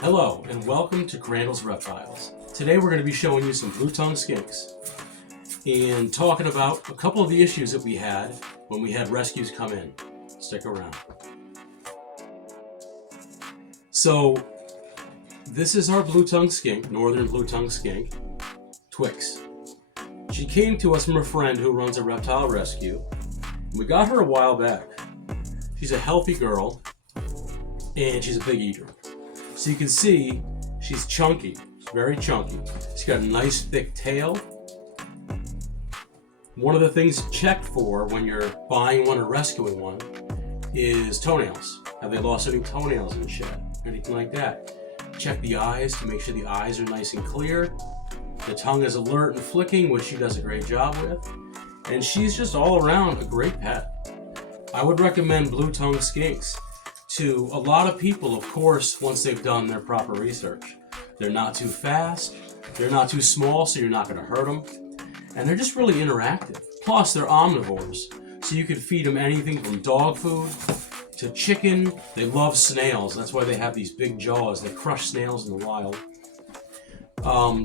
Hello and welcome to Crandall's Reptiles. Today we're going to be showing you some blue-tongued skinks and talking about a couple of the issues that we had when we had rescues come in. Stick around. So this is our blue-tongued skink, northern blue-tongued skink, Twix. She came to us from a friend who runs a reptile rescue. We got her a while back. She's a healthy girl and she's a big eater. So you can see she's chunky, very chunky. She's got a nice thick tail. One of the things to check for when you're buying one or rescuing one is toenails. Have they lost any toenails in the shed? Anything like that. Check the eyes to make sure the eyes are nice and clear. The tongue is alert and flicking, which she does a great job with. And she's just all around a great pet. I would recommend blue-tongued skinks to a lot of people, of course, once they've done their proper research. They're not too fast, they're not too small, so you're not going to hurt them, and they're just really interactive. Plus, they're omnivores, so you could feed them anything from dog food to chicken. They love snails, that's why they have these big jaws. They crush snails in the wild.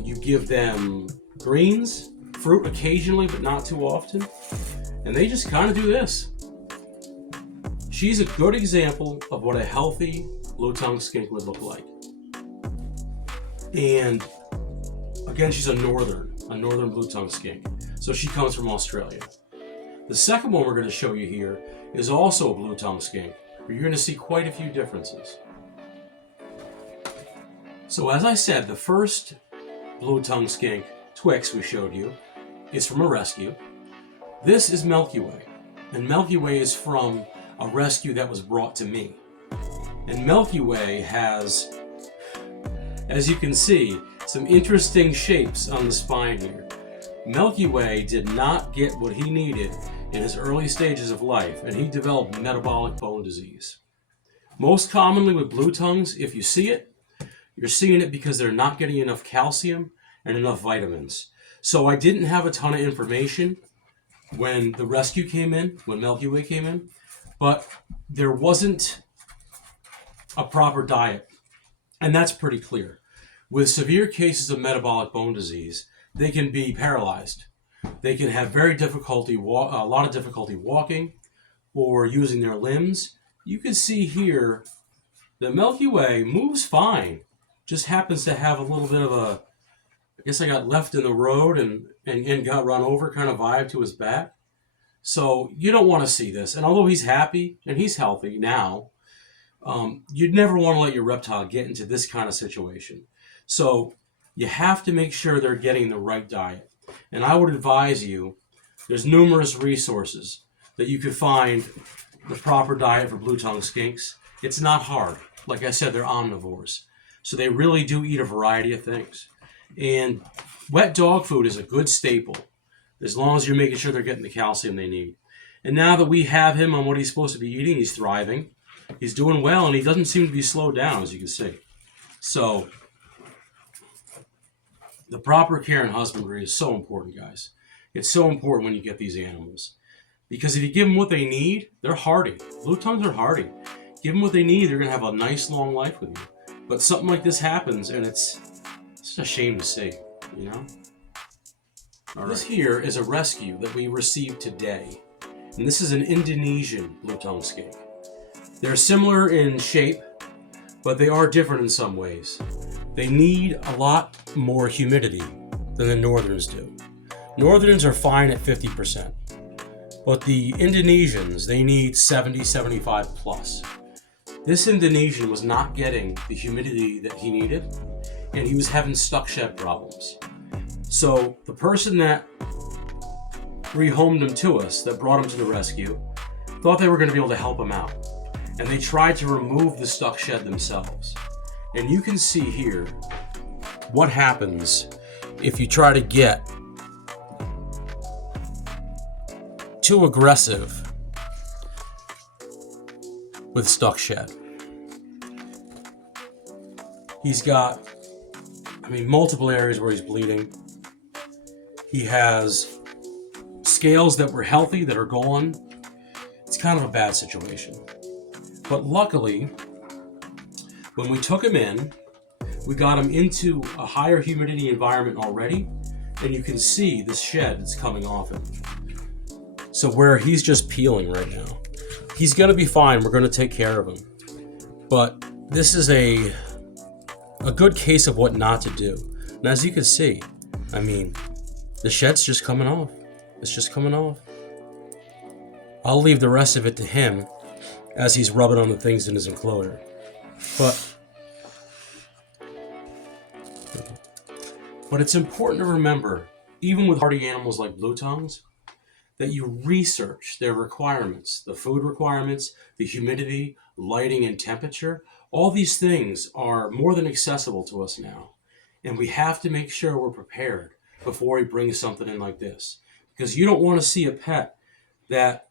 You give them greens, fruit occasionally, but not too often, and they just kind of do this. She's a good example of what a healthy blue-tongued skink would look like. And again, she's a northern blue-tongued skink. So she comes from Australia. The second one we're going to show you here is also a blue-tongued skink, but you're going to see quite a few differences. So as I said, the first blue-tongued skink, Twix, we showed you, is from a rescue. This is Milky Way, and Milky Way is from a rescue that was brought to me. And Milky Way has, as you can see, some interesting shapes on the spine here. Milky Way did not get what he needed in his early stages of life, and he developed metabolic bone disease. Most commonly with blue tongues, if you see it, you're seeing it because they're not getting enough calcium and enough vitamins. So I didn't have a ton of information when the rescue came in, when Milky Way came in, but there wasn't a proper diet, and that's pretty clear. With severe cases of metabolic bone disease, they can be paralyzed. They can have a lot of difficulty walking or using their limbs. You can see here the Milky Way moves fine, just happens to have a little bit of a, I guess I got left in the road and got run over kind of vibe to his back. So you don't want to see this. And although he's happy and he's healthy now, you'd never want to let your reptile get into this kind of situation. So you have to make sure they're getting the right diet. And I would advise you, there's numerous resources that you could find the proper diet for blue-tongued skinks. It's not hard. Like I said, they're omnivores. So they really do eat a variety of things. And wet dog food is a good staple, as long as you're making sure they're getting the calcium they need. And now that we have him on what he's supposed to be eating, he's thriving. He's doing well, and he doesn't seem to be slowed down, as you can see. So the proper care and husbandry is so important, guys. It's so important when you get these animals. Because if you give them what they need, they're hardy. Blue tongues are hardy. Give them what they need, they're going to have a nice long life with you. But something like this happens, and it's a shame to see, you know? Right. This here is a rescue that we received today. And this is an Indonesian blue-tongued skink. They're similar in shape, but they are different in some ways. They need a lot more humidity than the northerns do. Northerns are fine at 50%, but the Indonesians, they need 70, 75 plus. This Indonesian was not getting the humidity that he needed, and he was having stuck shed problems. So the person that rehomed him to us, that brought him to the rescue, thought they were going to be able to help him out. And they tried to remove the stuck shed themselves. And you can see here what happens if you try to get too aggressive with stuck shed. He's got, multiple areas where he's bleeding. He has scales that were healthy that are gone. It's kind of a bad situation. But luckily, when we took him in, We got him into a higher humidity environment already, and you can see this shed that's coming off it. So where he's just peeling right now, he's going to be fine. We're going to take care of him. But this is a good case of what not to do. And as you can see, I mean, the shed's just coming off. It's just coming off. I'll leave the rest of it to him as he's rubbing on the things in his enclosure. But it's important to remember, even with hardy animals like blue tongues, that you research their requirements, the food requirements, the humidity, lighting, and temperature. All these things are more than accessible to us now. And we have to make sure we're prepared before we bring something in like this. Because you don't want to see a pet that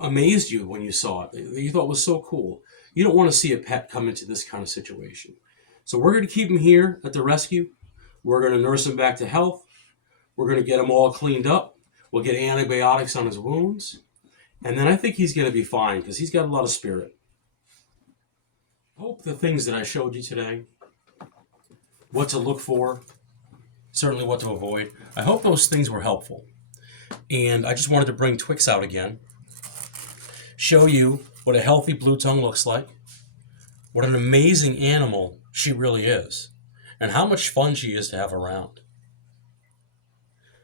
amazed you when you saw it, that you thought was so cool. You don't want to see a pet come into this kind of situation. So we're going to keep him here at the rescue. We're going to nurse him back to health. We're going to get him all cleaned up. We'll get antibiotics on his wounds. And then I think he's going to be fine because he's got a lot of spirit. I hope the things that I showed you today, what to look for, certainly what to avoid, I hope those things were helpful. And I just wanted to bring Twix out again, show you what a healthy blue tongue looks like, what an amazing animal she really is, and how much fun she is to have around.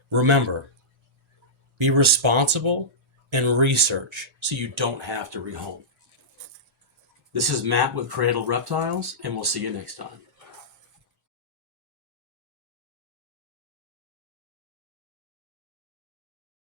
Remember, be responsible and research so you don't have to rehome. This is Matt with Cradle Reptiles, and we'll see you next time.